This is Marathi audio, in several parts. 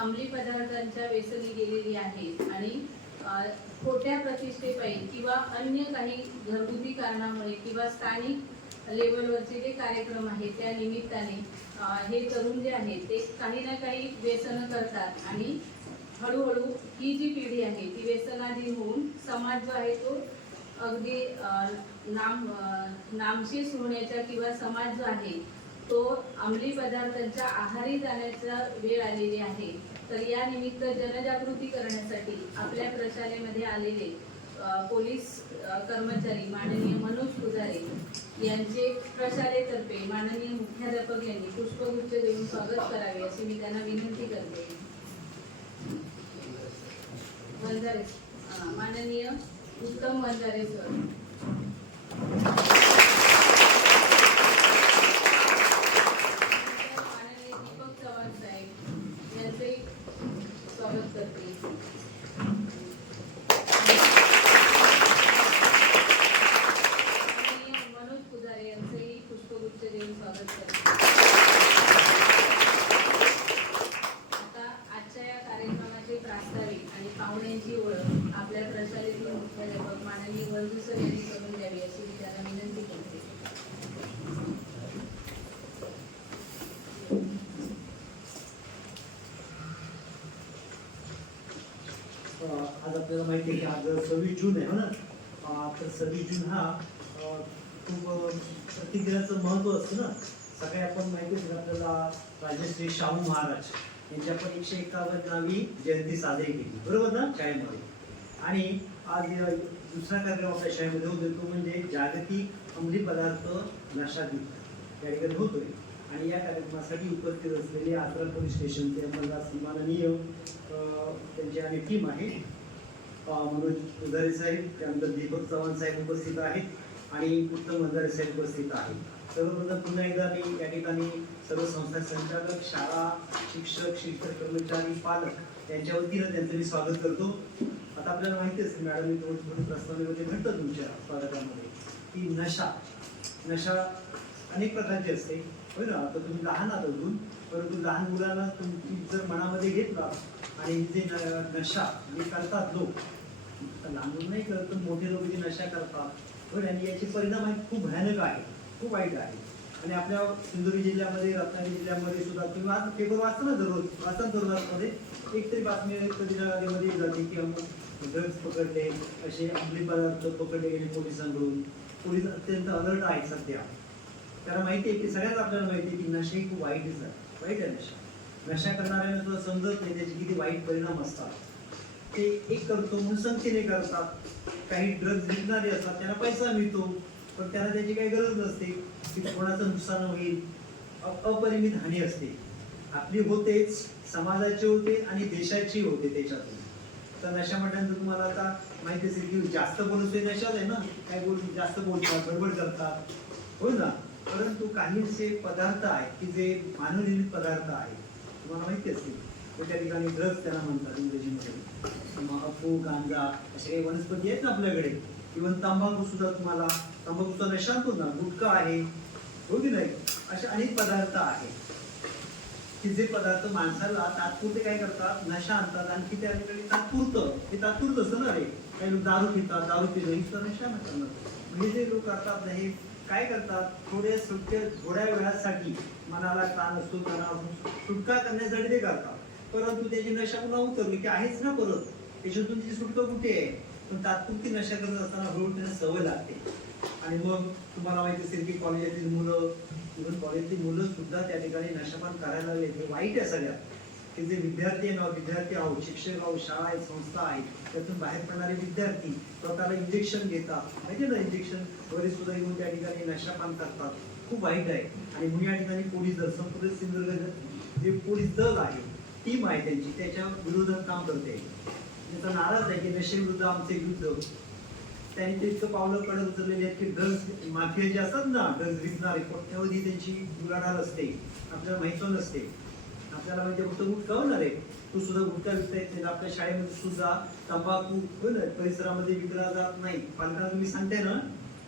अंमली पदार्थांच्या व्यसनी गेलेली आहे आणि खोट्या प्रतिष्ठेपायी किंवा अन्य काही घरगुती कारणामुळे किंवा स्थानिक लेवलवरचे जे कार्यक्रम आहेत त्या निमित्ताने हे तरुण जे आहेत ते काही ना काही व्यसनं करतात आणि हळूहळू ही जी पिढी आहे ती व्यसनाधीन होऊन समाज जो आहे तो अगदी नाम नामशेष होण्याचा किंवा समाज जो आहे तो अंमली पदार्थांच्या आहारी जाण्याचा वेळ आलेली आहे. तर या निमित्त जनजागृती करण्यासाठी आपल्या प्रशालेमध्ये आलेले पोलीस कर्मचारी माननीय मनोज पुजारे यांचे प्रशालेतर्फे माननीय मुख्याध्यापक यांनी पुष्पगुच्छ देऊन स्वागत करावे अशी मी त्यांना विनंती करते. वंजारे माननीय उत्तम वंजारे सर माननीय दीपक चव्हाण साहेब यांचंही स्वागत करते माननीय मनोज पुजारे यांचंही पुष्पगुच्छ देऊन स्वागत करते आता आजच्या या कार्यक्रमाचे प्रास्ताविक आणि पाहुण्यांची ओळख आपल्या प्रशालेतील मुख्याध्यापक माननीय वरदू सर यांनी करून द्यावी अशी मी त्यांना विनंती करते अं, आज आपल्याला माहिती आहे की आज सव्वीस जून आहे हो ना? तर सव्वीस जून हा खूप प्रतिक्रियाचं प्रत्येक महत्त्व असतं ना? सगळे आपण माहिती आहे आपल्याला राजश्री शाहू महाराज यांच्या पण एकशे एकावन्नावी जयंती साजरी केली बरोबर ना? शाळेमध्ये. आणि आज दुसरा कार्यक्रम आपल्या शाळेमध्ये होतो तो म्हणजे जागतिक अंमली पदार्थ नशादित. या ठिकाणी होतोय. आणि या कार्यक्रमासाठी उपस्थित असलेले आग्रा पोलीस स्टेशनचे अंमलदार सन्माननीय त्यांची आणि टीम आहे. मनोज पुजारी साहेब त्यानंतर दीपक चव्हाण साहेब उपस्थित आहेत आणि उत्तम वंजारे साहेब उपस्थित आहेत. सर्वप्रथम पुन्हा एकदा मी या ठिकाणी सर्व संस्था संचालक शाळा शिक्षक शिक्षक कर्मचारी पालक यांच्या वतीनं त्यांचं मी स्वागत करतो. आता आपल्याला माहिती असेल मॅडम मी थोडं थोडं प्रस्तावनेमध्ये घडतं तुमच्या स्वागतामध्ये की नशा नशा अनेक प्रकारची असते. होय ना? आता तुम्ही लहान आहात अजून परंतु लहान मुलांना तुमची जर मनामध्ये घेतला आणि जे न- नशा जे करतात लोक. लहान मुलं नाही करत पण मोठे लोक जे नशा करतात. बरं आणि याचे परिणाम आहेत खूप भयानक आहे खूप वाईट आहे आणि आपल्या सिंधुदुर्ग जिल्ह्यामध्ये रत्नागिरी जिल्ह्यामध्ये सुद्धा तुम्ही आज पेपर वाचता ना दररोज वाचतात दररोजमध्ये एक तरी बातमी कधी ना जाते की अमुक ड्रग्ज पकडले असे अंमली पदार्थ पकडले गेले पोलिसांकडून. पोलीस अत्यंत अलर्ट आहेत सध्या. त्याला माहिती आहे की सगळ्याच आपल्याला माहिती आहे की नशे खूप वाईट आहे वाईट आहे नशा. नशा करणाऱ्यांना सुद्धा समजत नाही त्याचे किती वाईट परिणाम असतात. ते एक करतो म्हणून संख्येने करतात. काही ड्रग्ज विकणारे असतात त्यांना पैसा मिळतो पण त्यांना त्याची काही गरज नसते. की कोणाचं नुकसान होईल. अपरिमित हानी असते. आपली होतेच समाजाची होते आणि देशाची होते त्याच्यातून. तर नशा म्हटल्यानंतर तुम्हाला आता माहिती असेल की जास्त बोलतोय नशाच आहे ना. काय बोल जास्त बोलतात गडबड करतात. हो ना? परंतु काही असे पदार्थ आहेत की जे मानवनिर्मित पदार्थ आहेत. तुम्हाला माहिती असतील त्या ठिकाणी ड्रग्ज त्यांना म्हणतात इंग्रजीमध्ये. मग अफू गांजा असे वनस्पती आहेत ना आपल्याकडे. इव्हन तंबाखू सुद्धा तुम्हाला तंबाखूचा नशा होता ना गुटखा आहे. हो की नाही? असे अनेक पदार्थ आहेत. की जे पदार्थ माणसाला तात्पुरते काय करतात? नशा आणतात. आणखी त्या ठिकाणी तात्पुरतं. हे तात्पुरतं असं ना रे. काही लोक दारू पितात. दारू पिलं ही नशा नशा नसतात म्हणजे जे लोक करतात हे काय करतात? थोडे सुटके थोड्या वेळासाठी मनाला ताण असतो तणाव असतो, सुटका करण्यासाठी ते करतात. परंतु त्याची नशा पुन्हा उतरली की आहेच ना परत. त्याच्यातून ती सुटका कुठे आहे? पण तात्पुरती नशा करत असताना हळूहळू त्यांना सवय लागते. आणि मग तुम्हाला माहिती असेल की कॉलेजातील मुलं इव्हन कॉलेजची मुलं सुद्धा त्या ठिकाणी नशापान करायला लागले. हे वाईट आहे सगळ्यात. की जे विद्यार्थी आहे ना विद्यार्थी आहोत शिक्षक आहोत शाळा आहेत संस्था आहेत त्यातून बाहेर पडणारे विद्यार्थी स्वतःला इंजेक्शन घेतात. माहिती ना इंजेक्शन वगैरे सुद्धा येऊन त्या ठिकाणी नशापान करतात. खूप वाईट आहे. आणि म्हणून या ठिकाणी पोलीस दल संपूर्ण सिंधुदुर्ग जे पोलीस दल आहे टीम आहे त्यांची त्याच्या विरोधात काम करते. त्याचा नाराज आहे की नशेविरुद्ध आमचे युद्ध. त्यांनी ते इतकं पावलं कडक उचललेले आहेत की ड्रग्ज माफिया जे असतात ना ड्रग्ज विकणारे कोट्यावधी त्यांची उलाढाल असते. आपल्याला माहिती नसते. आपल्याला म्हणजे फक्त गुटखावणार आहे. तो सुद्धा गुटखा विकता येत नाही आपल्या शाळेमध्ये सुद्धा तंबाखू परिसरामध्ये विकला जात नाही. पालकांना तुम्ही सांगताय ना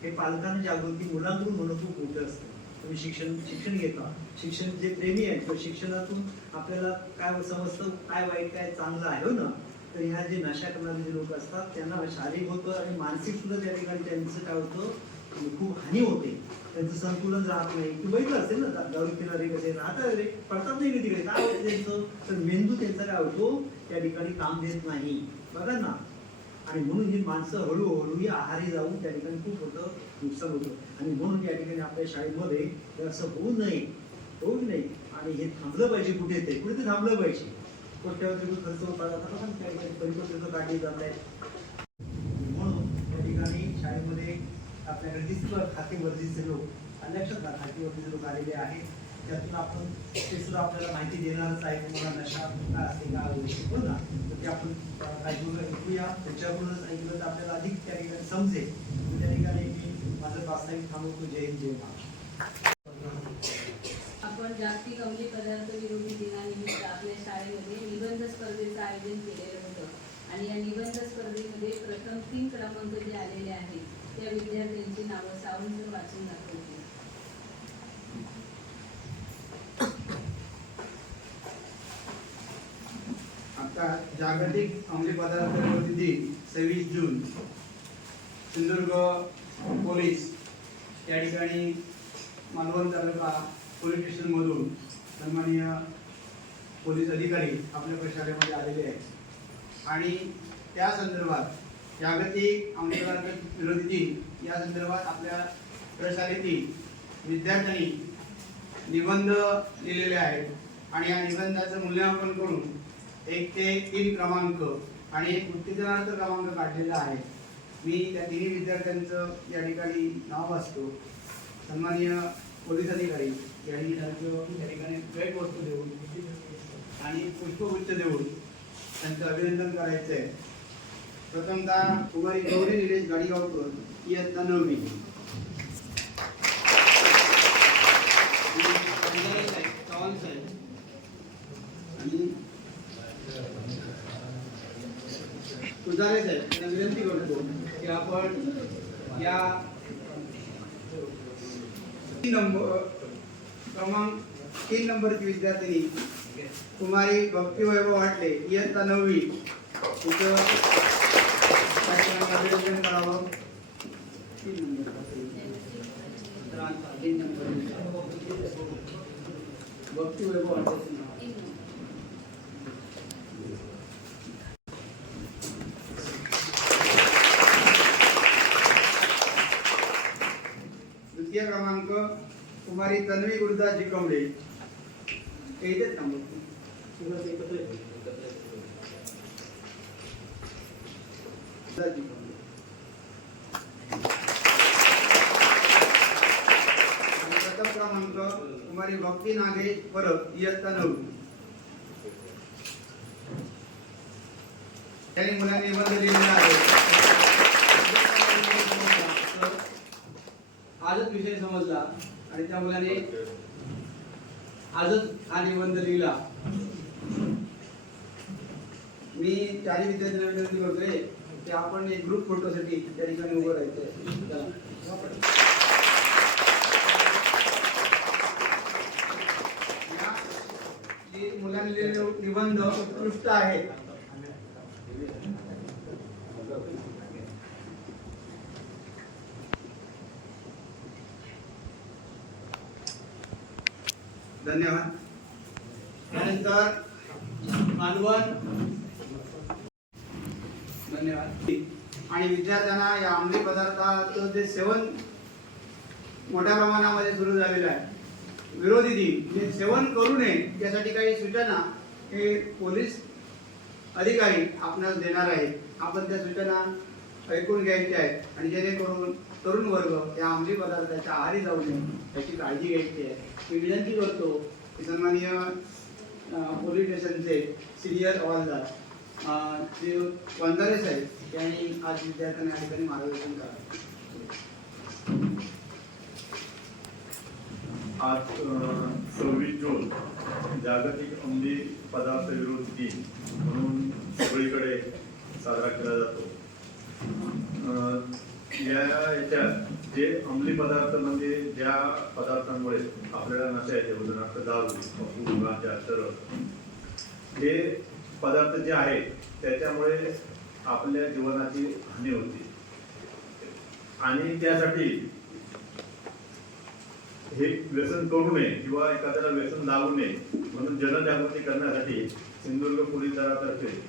हे पालकांना जागृती मुलांकडून होणं खूप मोठं असतं. तुम्ही शिक्षण शिक्षण घेता. शिक्षण जे प्रेमी आहेत किंवा शिक्षणातून आपल्याला काय समजतं काय वाईट काय चांगलं आहे हो ना? तर ह्या जे नशा करणारे जे लोक असतात त्यांना शारीरिक होतं आणि मानसिक सुद्धा त्या ठिकाणी त्यांचं काय होतं म्हणजे खूप हानी होते. त्यांचं संतुलन राहत नाही. तू बघितलं असेल ना दारू पिणारे कसे राहतात रे पडतात नाही तिकडे काय होतं त्यांचं तर मेंदू त्यांचा काय होतो त्या ठिकाणी काम देत नाही. बघा ना. आणि म्हणून ही माणसं हळूहळू ही आहारी जाऊन त्या ठिकाणी खूप होतं नुकसान होतं. आणि म्हणून या ठिकाणी आपल्या शाळेमध्ये हे असं होऊ नये होऊ नये. आणि हे थांबलं पाहिजे कुठे ते? कुठे ते थांबलं पाहिजे. कोट्यावधी खर्च पदार्थ पण त्या ठिकाणी परिपत्रक काढली जात आहेत. म्हणून या ठिकाणी शाळेमध्ये आपल्याकडे दिसतं खाते लोक. लक्षात घ्या खाते लोक आलेले आहेत. त्यातून आपण ते सुद्धा आपल्याला माहिती देणारच आहे की नशा काय असेल काय हो ना? तर ते आपण ऐकून ऐकूया. त्याच्याकडूनच ऐकलं तर आपल्याला अधिक त्या ठिकाणी समजेल. त्या ठिकाणी मी माझं प्रास्ताविक थांबवतो. जय हिंद जय महाराष्ट्र. आपण जागतिक अंमली पदार्थ विरोधी दिनानिमित्त आपल्या शाळेमध्ये निबंध स्पर्धेचं आयोजन केलेलं होतं. आणि या निबंध स्पर्धेमध्ये प्रथम तीन क्रमांक जे आलेले आहेत त्या विद्यार्थ्यांची नावं सावंत वाचून दाखवतो आता जागतिक अंमली पदार्थ दिन सव्वीस जून. सिंधुदुर्ग पोलीस या ठिकाणी मालवण तालुका पोलीस स्टेशनमधून सन्माननीय पोलीस अधिकारी आपल्या प्रशालेमध्ये आलेले आहेत. आणि त्या संदर्भात जागतिक अंमली पदार्थ विरोधी दिन या संदर्भात आपल्या प्रशालेतील विद्यार्थ्यांनी निबंध लिहिलेले आहेत. आणि या निबंधाचं मूल्यमापन करून एक ते तीन क्रमांक आणि एक उत्तेजनार्थ क्रमांक काढलेला आहे. मी त्या तिन्ही विद्यार्थ्यांचं या ठिकाणी नाव वाचतो. सन्माननीय पोलीस अधिकारी यांनी त्यांचं या ठिकाणी भेट वस्तू देऊन आणि पुष्पगुच्छ देऊन त्यांचं अभिनंदन करायचं आहे प्रथमतः कुमारी गौरी निलेश गाडीगावकर इयत्ता नववी. आणि साहेब पुजारे साहेब विनंती करतो की आपण या तीन नंबर क्रमांक तीन नंबरची विद्यार्थिनी कुमारी भक्तिवैभव वाटले इयत्ता नववी. तिथं अभिनंदन करावं. तीन नंबर भक्ती वैभव वाटले द्वितीय क्रमांक कुमारी तन्वी गुरुदास जिकवडे हे इथेच थांबतो प्रथम क्रमांक कुमारी भक्ती नागे परब इयत्ता नऊ. त्यांनी मुलांनी निबंध लिहिलेला आहे. आजच विषय समजला. आणि त्या मुलाने आजच हा निबंध लिहिला. मी चारही विद्यार्थ्यांना विनंती करतोय. की आपण एक ग्रुप फोटोसाठी त्या ठिकाणी उभं राहायचंय. मुलांनी लिहिलेले निबंध उत्कृष्ट आहे. धन्यवाद. त्यानंतर मालवण धन्यवाद. आणि विद्यार्थ्यांना या अंमली पदार्थाचं जे सेवन मोठ्या प्रमाणामध्ये सुरू झालेलं आहे. विरोधी दिन जे सेवन करू नये त्यासाठी काही सूचना हे पोलीस अधिकारी आपणास देणार आहेत. आपण त्या सूचना ऐकून घ्यायच्या आहेत आणि जेणेकरून तरुण वर्ग या अंमली पदार्थाच्या आहारी जाऊ नये याची काळजी घ्यायची आहे. मी विनंती करतो की सन्माननीय पोलीस स्टेशनचे सिनियर हवालदार अं, श्री वंजारे साहेब यांनी आज विद्यार्थ्यांना या ठिकाणी मार्गदर्शन करावं आज सव्वीस जून जागतिक अंमली पदार्थ विरोध दिन म्हणून सगळीकडे साजरा केला जातो. या याच्यात जे अंमली पदार्थ म्हणजे ज्या पदार्थांमुळे आपल्याला नशा येते उदाहरणार्थ दारू गांजा हे पदार्थ जे आहेत त्याच्यामुळे आपल्या जीवनाची हानी होते. आणि त्यासाठी हे व्यसन करू नये किंवा एखाद्याला व्यसन लागू नये म्हणून जनजागृती करण्यासाठी सिंधुदुर्ग पोलीस दलातर्फे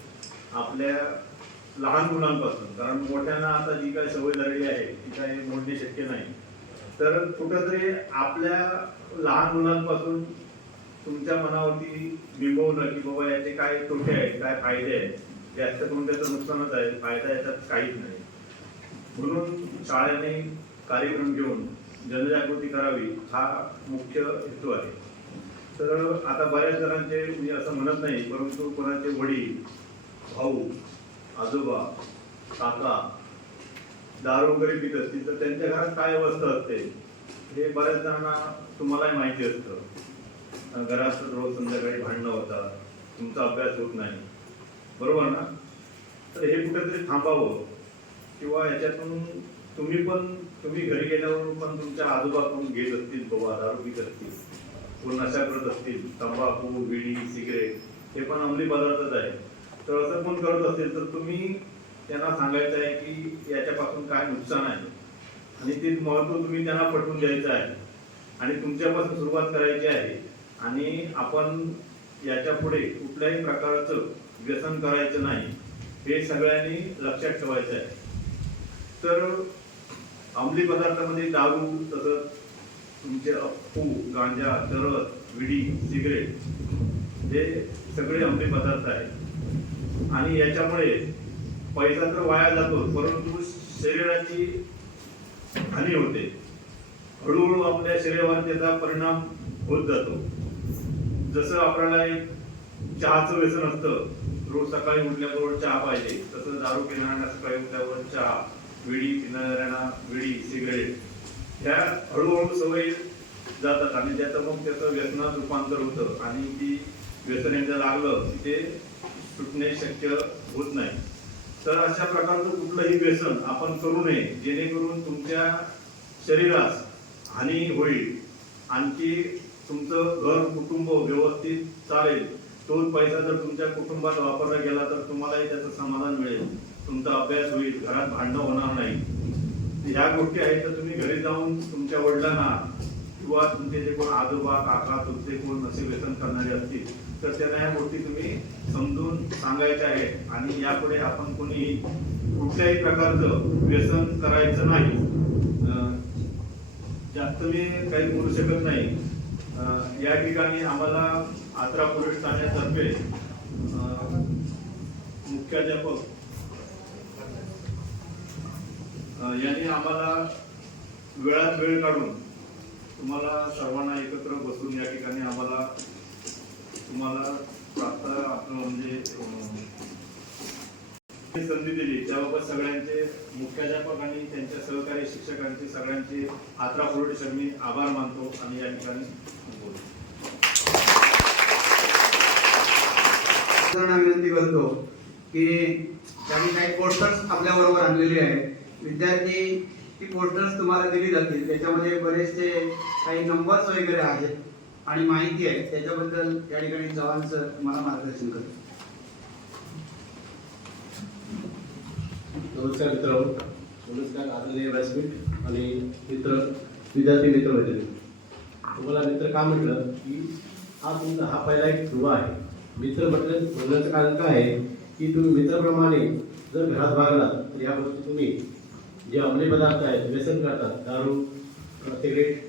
आपल्या लहान मुलांपासून कारण मोठ्यांना आता जी काही सवय झालेली आहे ती काही मोडणे शक्य नाही. तर कुठंतरी आपल्या लहान मुलांपासून तुमच्या मनावरती बिंबवणं की बाबा याचे काय तोटे आहेत काय फायदे आहेत जास्त करून त्याचं नुकसानच आहे फायदा याच्यात काहीच नाही. म्हणून शाळेने कार्यक्रम घेऊन जनजागृती करावी हा मुख्य हेतू आहे. तर आता बऱ्याच जणांचे मी असं म्हणत नाही परंतु कोणाचे वडील भाऊ आजोबा काका दारू वगैरे पित असतील तर त्यांच्या घरात काय अवस्था असते? हे बऱ्याच जणांना तुम्हालाही माहिती असतं. घरात रोज संध्याकाळी भांडणं होतात. तुमचा अभ्यास होत नाही. बरोबर ना? तर हे कुठेतरी थांबावं. किंवा याच्यातून तुम्ही पण तुम्ही घरी गेल्यावर पण तुमच्या आजोबाकडून घेत असतील बाबा दारू पित असतील. कोण नशा करत असतील? तंबाखू बिडी सिगरेट हे पण अंमली पदार्थच आहे. तर असं कोण करत असेल तर तुम्ही त्यांना सांगायचं आहे की याच्यापासून काय नुकसान आहे. आणि ते महत्त्व तुम्ही त्यांना पटवून द्यायचं आहे. आणि तुमच्यापासून सुरुवात करायची आहे. आणि आपण याच्यापुढे कुठल्याही प्रकारचं व्यसन करायचं नाही. हे सगळ्यांनी लक्षात ठेवायचं आहे. तर अंमली पदार्थामध्ये दारू तसंच तुमचे अप्पू गांजा दरद विडी सिगरेट हे सगळे अंमली पदार्थ आहेत. आणि याच्यामुळे पैसा तर वाया जातो परंतु शरीराची हानी होते. हळूहळू आपल्या शरीरावर त्याचा परिणाम होत जातो. जसं आपल्याला एक चहाचं व्यसन असतं रोज सकाळी उठल्याबरोबर चहा पाहिजे तसं दारू पिणाऱ्यांना सकाळी उठल्यावर चहा विडी पिणाऱ्यांना विडी सिगरेट ह्या हळूहळू सवयी जातात. आणि त्याचं मग त्याचं व्यसनात रूपांतर होतं आणि ती व्यसन एकदा लागलं की ते सुटणे शक्य होत नाही. तर अशा प्रकारचं कुठलंही व्यसन आपण करू नये जेणेकरून तुमच्या शरीरास हानी होईल. आणखी तुमचं घर कुटुंब व्यवस्थित चालेल. तोच पैसा जर तुमच्या कुटुंबात वापरला गेला तर तुम्हालाही त्याचं समाधान मिळेल. तुमचा अभ्यास होईल घरात भांडणं होणार नाही. ह्या गोष्टी आहेत तर तुम्ही घरी जाऊन तुमच्या वडिलांना किंवा तुमचे जे कोण आजोबा काका तुमचे कोण असे व्यसन करणारे असतील तर त्यांना ह्या गोष्टी तुम्ही समजून सांगायच्या आहेत. आणि यापुढे आपण कोणी कुठल्याही प्रकारचं व्यसन करायचं नाही. जास्त मी काही बोलू शकत नाही. या ठिकाणी आम्हाला आत्रा पोलीस ठाण्यातर्फे अं, मुख्याध्यापक यांनी आम्हाला वेळात वेळ काढून तुम्हाला सर्वांना एकत्र बसून या ठिकाणी आम्हाला तुम्हाला प्राप्त आपलं म्हणजे संधी दिली. त्याबाबत सगळ्यांचे मुख्याध्यापक आणि त्यांच्या सहकारी शिक्षकांचे सगळ्यांचे आत्रा पोलीस मी आभार मानतो आणि या ठिकाणी विनंती करतो की त्यांनी काही पोस्टर्स आपल्या बरोबर आणलेले आहेत. विद्यार्थी ती पोस्टर्स तुम्हाला दिली जातील. त्याच्यामध्ये बरेचसे काही नंबर्स वगैरे आहेत. आणि माहिती आहे त्याच्याबद्दल या ठिकाणी चव्हाण सर तुम्हाला मार्गदर्शन करतो नमस्कार मित्रांनो. नमस्कार आदरणीय व्यासपीठ आणि मित्र विद्यार्थी मित्र होते तुम्हाला मित्र का म्हटलं की हा तुमचा हा पहिला एक ध्रुवा आहे. मित्र म्हटलं म्हणण्याचं कारण काय आहे की तुम्ही मित्राप्रमाणे जर घरात वागलात तर या गोष्टी तुम्ही जे अंमली पदार्थ आहेत व्यसन करतात दारू सिगरेट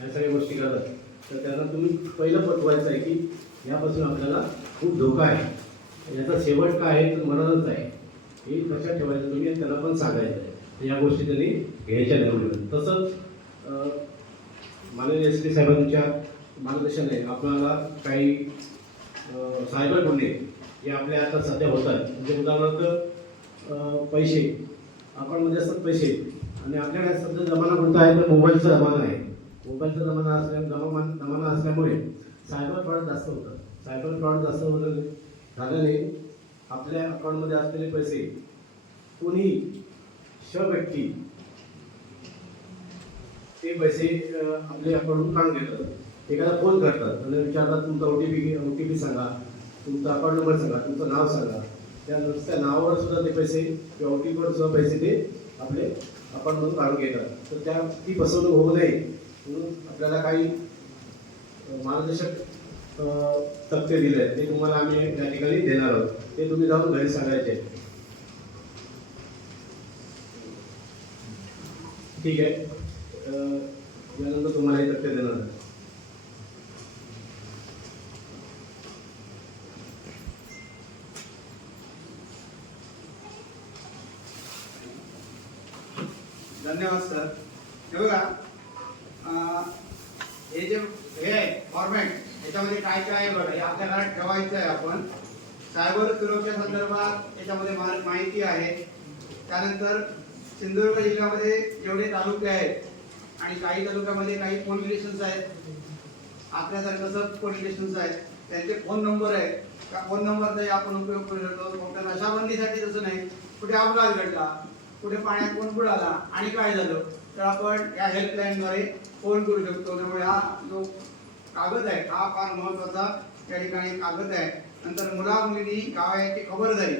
या सगळ्या गोष्टी करतात. तर त्यांना तुम्ही पहिलं पटवायचं आहे की यापासून आपल्याला खूप धोका आहे. याचा शेवट काय आहे तर मरणच आहे. हे लक्षात ठेवायचं तुम्ही त्याला त्यांना पण सांगायचं आहे. या गोष्टी त्यांनी घ्यायच्या नाही तसंच माननीय एस पी साहेबांच्या मार्गदर्शनाने आपल्याला काही सायबर गुन्हे जे आपल्या आता सध्या होत आहेत. म्हणजे उदाहरणार्थ पैसे. आपण म्हणजे असतात पैसे. आणि आपल्याकडे सध्या जमाना कोणता आहे तर मोबाईलचा जमाना आहे. मोबाईलचा जमाना असल्या जमाना जमाना असल्यामुळे सायबर फ्रॉड जास्त होतं. सायबर फ्रॉड जास्त होतं झाल्याने आपल्या अकाउंटमध्ये असलेले पैसे कोणी श व्यक्ती ते पैसे आपले आपल्या काढून घेतात. एखादा फोन करतात. म्हणजे विचारतात तुमचा O T P O T P सांगा. तुमचा अकाउंट नंबर सांगा. तुमचं नाव सांगा. त्या नुसत्या नावावर सुद्धा ते पैसे किंवा ओ टी पीवर सुद्धा पैसे ते आपले अकाउंटमधून काढून घेतात. तर त्या ती फसवणूक होऊ नये. म्हणून आपल्याला काही मार्गदर्शक तथ्य तक्ते दिले आहेत ते तुम्हाला आम्ही त्या ठिकाणी देणार आहोत. ते तुम्ही जाऊन घरी सांगायचे. ठीक आहे. यानंतर तुम्हाला हे तथ्य देणार आहे धन्यवाद सर. हे बघा अं, हे जे हे आहे फॉर्मॅट याच्यामध्ये काय काय आहे बघा हे आपल्या घरात ठेवायचं आहे आपण. सायबर सुरक्षा संदर्भात याच्यामध्ये माहिती आहे. त्यानंतर सिंधुदुर्ग जिल्ह्यामध्ये जेवढे तालुके आहेत आणि काही तालुक्यामध्ये काही पोलीस स्टेशन्स आहेत. आपल्यासारखं सब पोलीस स्टेशन्स आहेत. त्यांचे फोन नंबर आहेत. त्या फोन नंबरचाही आपण उपयोग करू शकतो. फक्त नशाबंदीसाठी तसं नाही. कुठे अपघात घडला कुठे पाण्यात कोण बुडाला आणि काय झालं तर आपण या हेल्पलाईनद्वारे फोन करू शकतो. त्यामुळे हा जो कागद आहे. हा फार महत्त्वाचा त्या ठिकाणी कागद आहे. नंतर मुला मुलींनी ते खबरदारी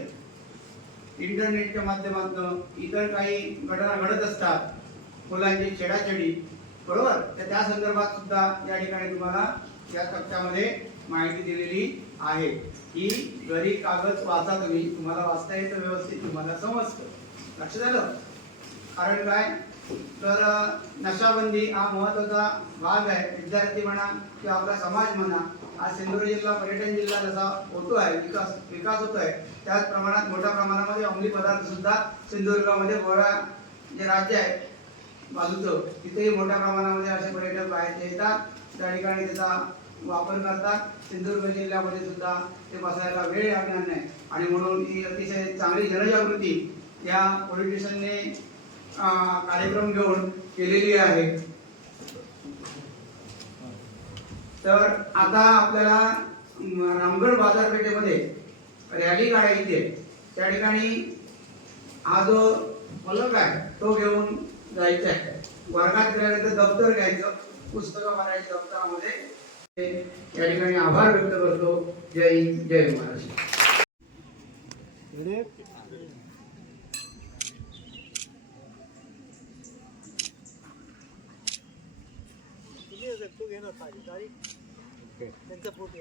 इंटरनेटच्या माध्यमातून इतर काही घटना घडत असतात. मुलांची छेडाछेडी. बरोबर? तर त्या संदर्भात सुद्धा या ठिकाणी तुम्हाला या तक्त्यामध्ये माहिती दिलेली आहे. की घरी कागद वाचा तुम्ही. तुम्हाला वाचता येतं व्यवस्थित. तुम्हाला समजतं. लक्ष झालं कारण काय? तर नशाबंदी हा महत्त्वाचा भाग आहे. विद्यार्थी म्हणा किंवा आपला समाज म्हणा आज सिंधुदुर्ग जिल्हा पर्यटन जिल्हा जसा होतो आहे विकास विकास होतो आहे त्याच प्रमाणात मोठ्या प्रमाणामध्ये अंमली पदार्थ सुद्धा सिंधुदुर्गामध्ये गोळा जे राज्य आहे बाजूचं तिथेही मोठ्या प्रमाणामध्ये असे पर्यटक बाहेर येतात. त्या ठिकाणी त्याचा वापर करतात. सिंधुदुर्ग जिल्ह्यामध्ये सुद्धा ते बसायला वेळ लागणार नाही. आणि म्हणून ही अतिशय चांगली जनजागृती या पोलीस स्टेशनने कार्यक्रम घेऊन केलेली आहे. तर आता आपल्याला रामगड बाजारपेठेमध्ये रॅली काढायची आहे. त्या ठिकाणी हा जो फलक आहे तो घेऊन जायचा आहे. वर्गात गेल्यानंतर दप्तर घ्यायचं पुस्तकं भरायची दप्तरामध्ये. या ठिकाणी आभार व्यक्त करतो. जय हिंद जय महाराष्ट्र. ಏನೋ ತಾರೀಕು त्यांचं ಫೋಟो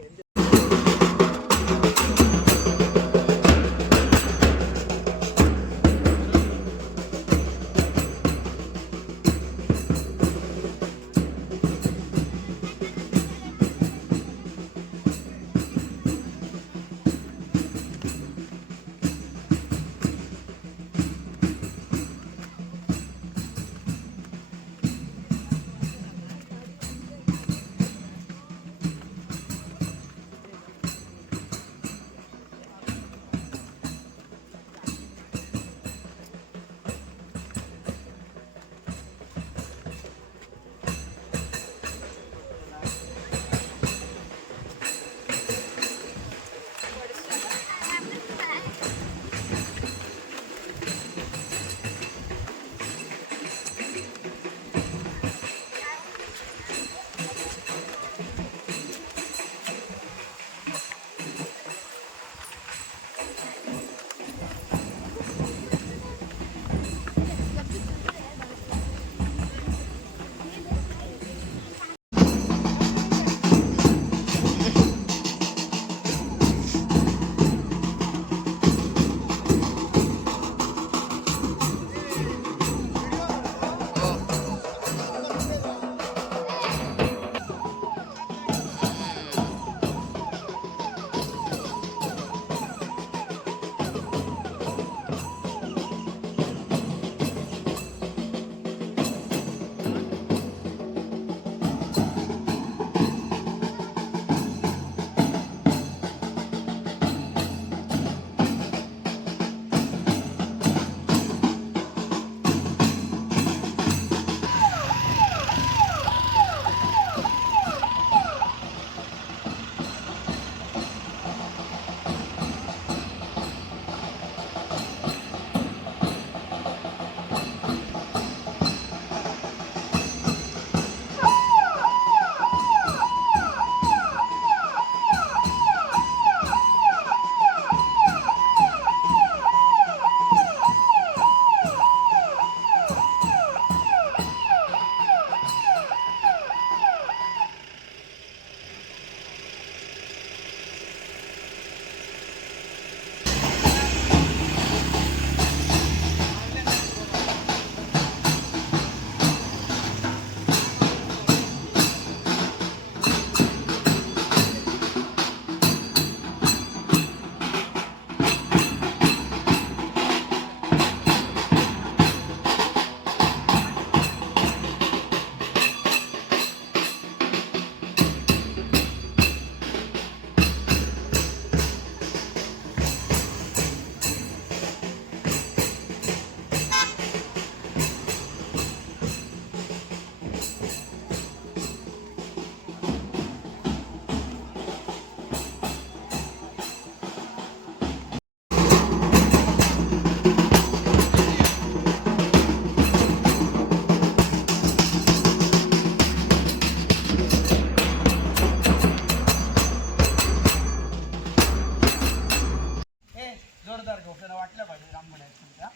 पाहिजे रामगड आहेत तुमच्या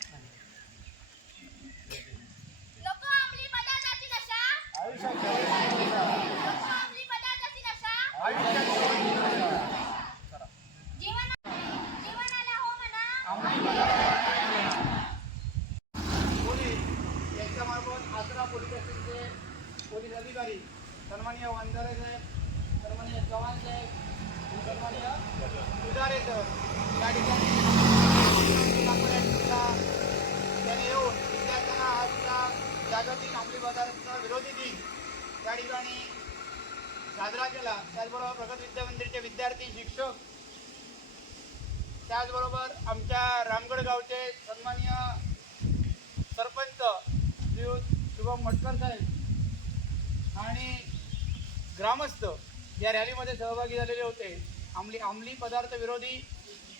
पोलीस अधिकारी सन्मान्य वंजारे साहेब सन्मान्य चव्हाण साहेब सन्मान्य पुजारे साहेब या त्यांनी येऊन विद्यार्थ्यांना आजचा जागतिक अंमली पदार्थ विरोधी दिन त्या ठिकाणी साजरा केला. त्याचबरोबर प्रगत विद्या मंदिरचे विद्यार्थी शिक्षक त्याचबरोबर आमच्या रामगड गावचे सन्माननीय सरपंच श्री शुभम मटकर साहेब आणि ग्रामस्थ या रॅलीमध्ये सहभागी झालेले होते. अंमली अंमली पदार्थ विरोधी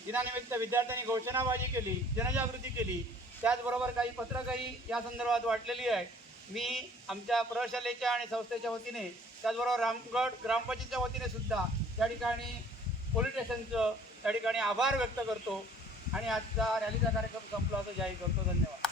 दिनानिमित्त विद्यार्थ्यांनी घोषणाबाजी केली जनजागृती केली. त्याचबरोबर काही पत्रकही या संदर्भात वाटलेली आहे. मी आमच्या प्रशालेच्या आणि संस्थेच्या वतीने त्याचबरोबर रामगड ग्रामपंचायतच्या वतीने सुद्धा त्या ठिकाणी पोलीस स्टेशनचं त्या ठिकाणी आभार व्यक्त करतो आणि आजचा रॅलीचा कार्यक्रम संपला असं जाहीर करतो. धन्यवाद.